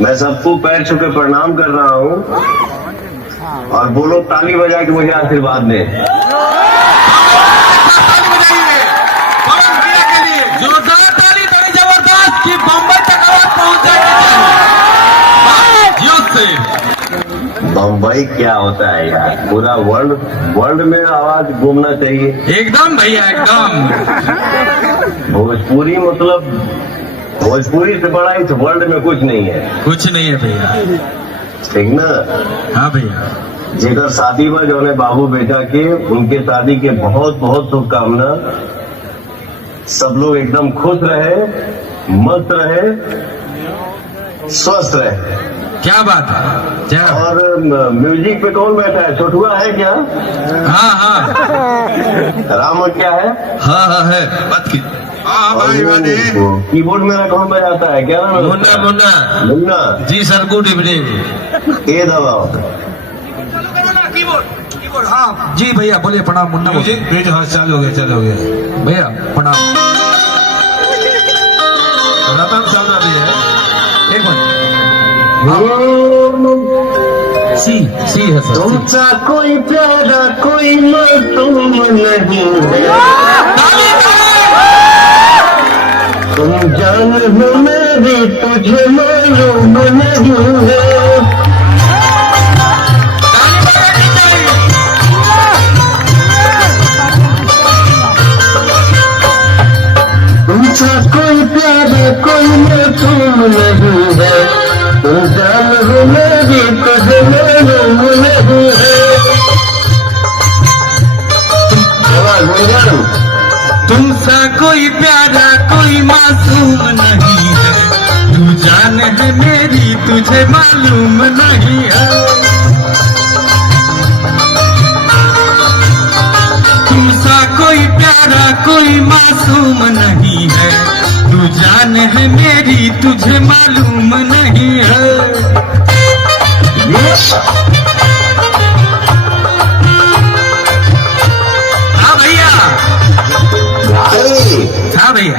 मैं सबको पैर छू के प्रणाम कर रहा हूँ और बोलो ताली बजा के मुझे आशीर्वाद दें। जोरदार ताली, बड़ी जबरदस्त कि बम्बई तक आवाज पहुंच जाए। बम्बई क्या होता है यार, पूरा वर्ल्ड में आवाज घूमना चाहिए। एकदम भैया एकदम। भोजपुरी मतलब भोजपुरी से बड़ा इस वर्ल्ड में कुछ नहीं है। कुछ नहीं है भैया, ठीक ना? हाँ भैया। जेकर शादी बा जौने बाबू बेटा के, उनके शादी के बहुत बहुत शुभकामना। सब लोग एकदम खुश रहे, मस्त रहे, स्वस्थ रहे। क्या बात है। क्या और म्यूजिक पे कौन बैठा है? छोटुआ है क्या? हाँ हाँ राम और क्या है? हाँ हाँ है बात की। हाँ भाई मैंने कीबोर्ड मेरा कौन बजाता है? क्या नाम है? Munna Munna. Munna ji sir, good evening. ये दबाओ। कीबोर्ड हाँ जी भैया बोलिए। प्रणाम मुन्ना। म्यूजिक हाँ चालू हो गया भैया प्रणाम। रतन सामना भी है। एक मिनट। सी है सर। तुमसा कोई प्यारा कोई मासूम नहीं है, तुम जान हो मेरी तुझे मालूम नहीं है। तुमसा कोई प्यारा कोई मासूम नहीं है, तुम जान हो मेरी तुझे मालूम नहीं है। तुमसा कोई प्यारा कोई मासूम नहीं है, तू जान है मेरी तुझे मालूम नहीं है। तुमसा कोई प्यारा कोई मासूम नहीं है, तू जान है मेरी तुझे मालूम नहीं है। हाँ भैया। हाँ भैया।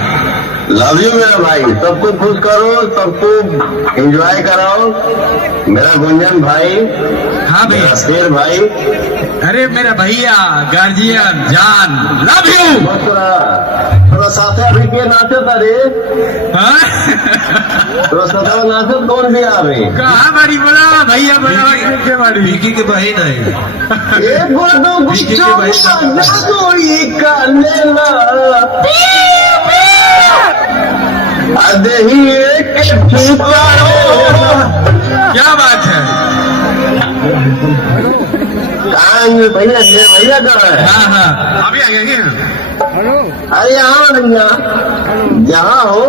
लव यू मेरा भाई। सबको खुश करो, सबको एंजॉय कराओ। मेरा गुंजन भाई, हाँ भैया। मेरा शेर भाई, अरे मेरा भैया गार्जियन जान, लव यू। थोड़ा साथे अभी के नाचे था रे, थोड़ा साथे नाचे कौन भी आ रही? कहाँ बारी बोला भैया, बोला के बारी। विकी के बहन है। क्या बात है। भैया भैया कहाँ है? हाँ हाँ अभी आ गया क्या? अरे यहाँ भैया, जहाँ हो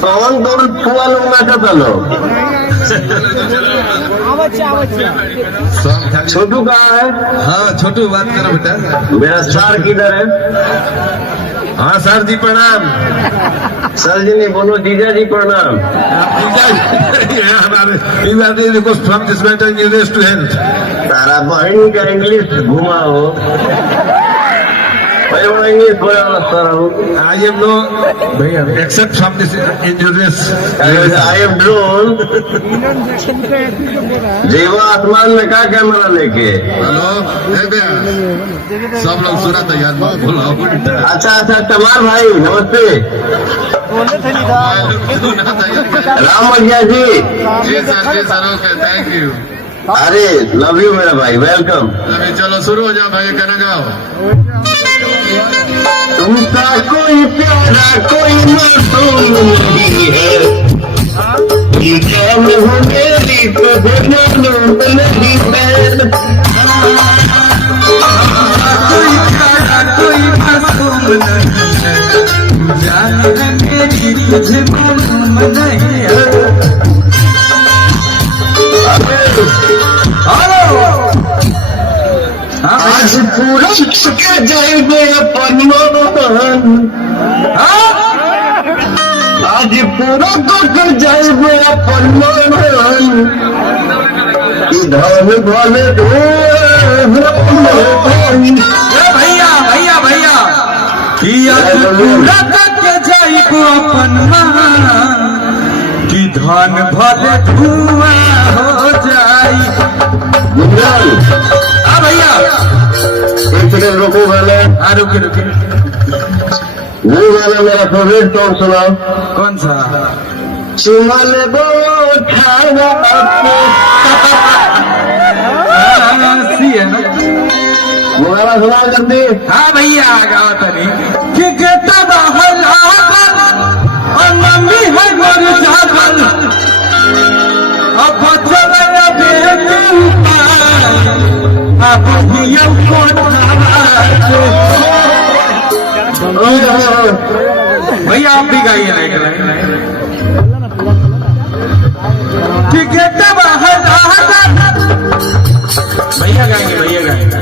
कौन कौन फुआ लोग नाचा चलो। छोटू कहाँ है? हाँ छोटू बात करो बेटा। मेरा स्टार किधर है? हाँ सर जी प्रणाम। सर जी नहीं बोलो, जीजा जी प्रणाम। From this matter use to health. तारा बहन का इंग्लिश घुमा हो, इंग्लिश बोला आई एम नो भैया except from this injurious. I am drone. जीवा आसमान में का कैमरा लेके। हेलो सब लोग सुना था यार, बोला। अच्छा अच्छा टमार भाई नमस्ते। राम भैया जी। जी सर ओके थैंक यू। अरे लव यू मेरा भाई, वेलकम। अभी चलो शुरू हो जाओ भाई, गाना गाओ। तुमसा कोई प्यारा कोई मासूम नहीं है, तुम जान हो मेरी तुझे मालूम नहीं है। कोई प्यारा कोई मासूम नहीं है, तू जान है मेरी तुझे मालूम नहीं है। आज पूरा के जाएंगे अपन मोहन, आज पूरा कर जाएंगे अपन मोहन। इधर भले भैया भैया भैया कि आज पूरा करके जाइब अपन कि धान भले धुआं हो जाई। हाँ भैया एक सेकंड रुको गाना। हाँ रुके रुके। वो गाना मेरा फेवरेट सॉन्ग सुनाओ। कौन सा? चुमल बोठावा सी है ना? वो गाना सुनाओ जल्दी। हाँ भैया गाओ तनी कि गेटा बाहर लागल और मम्मी है मर जागल अब बचल बेटी अब हिया भैया आप भी गाइए ना एक लाइन कि गेटा बाहर लागल। भैया गाएंगे भैया गाएंगे।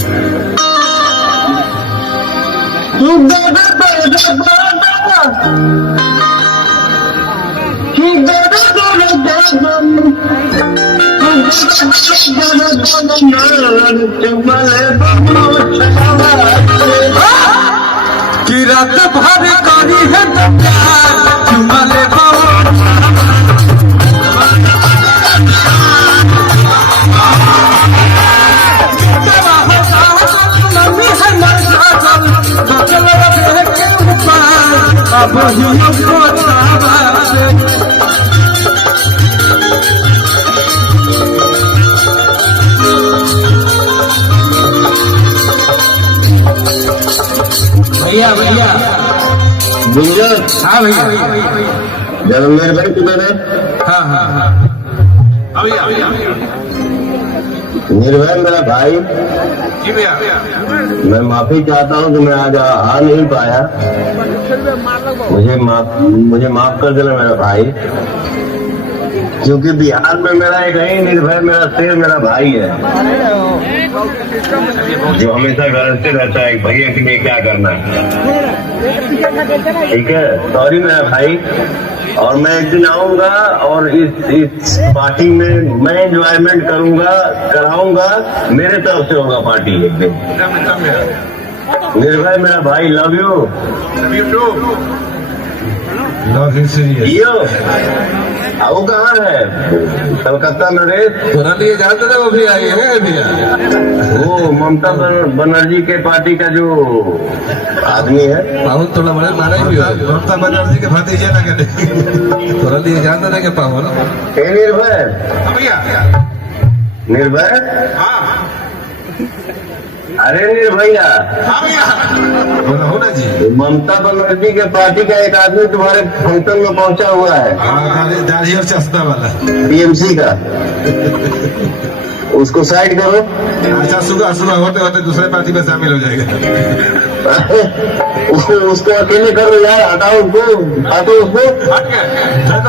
कि रात भर करी है चुमले अब भैया भैया भैया हाँ भैया जलंधर भाई तुम्हारा हाँ हाँ हाँ निर्भय मेरा भाई, जी भैया मैं माफी चाहता हूँ कि मैं आज आ नहीं पाया। मुझे माफ कर देना मेरा भाई, क्योंकि बिहार में मेरा एक ही निर्भय मेरा शेर मेरा भाई है, जो हमेशा गरजते रहता है भैया के लिए क्या करना है। ठीक है, सॉरी मेरा भाई। और मैं एक दिन आऊंगा और इस पार्टी में मैं एंजॉयमेंट कराऊंगा। मेरे तरफ से होगा पार्टी एक दिन। निर्भय मेरा भाई, लव यू टू। यो वो कहाँ है? कलकत्ता नरेश लिए जानते थे वो भी आई है भैया। वो ममता बनर्जी के पार्टी का जो आदमी है, पाहुन थोड़ा बड़े मारा भी ममता बनर्जी के भतीजे ना कहते थोड़ा लिए जानते थे कि पाहुन निर्भय निर्भय अरे निर्भैया हो ना जी। ममता बनर्जी के पार्टी का एक आदमी तुम्हारे फंक्शन में पहुंचा हुआ है, दाढ़ी और चश्मा वाला टीएमसी का। उसको साइड करो। अच्छा सुबह होते होते दूसरे पार्टी में शामिल हो जाएगा। उसको अकेले करो यार, हटाओ उसको, हटाओ उसको,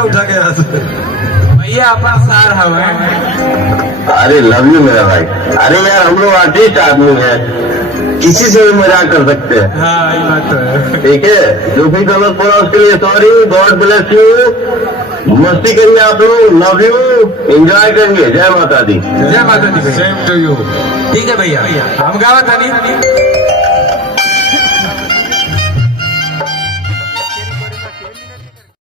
उठा के यहाँ से। भैया अपना सार हमें। अरे लव यू मेरा भाई। अरे यार हम लोग आर्टिस्ट आदमी हैं, किसी से भी मजाक कर सकते हैं। हाँ ये बात तो है। ठीक है, जो भी गलत बोला उसके लिए सॉरी। God bless you. मस्ती करिए आप लोग, लव यू, एंजॉय करिए। जय माता दी। जय माता दी। Same to you. ठीक है भैया, हम गावा था नहीं।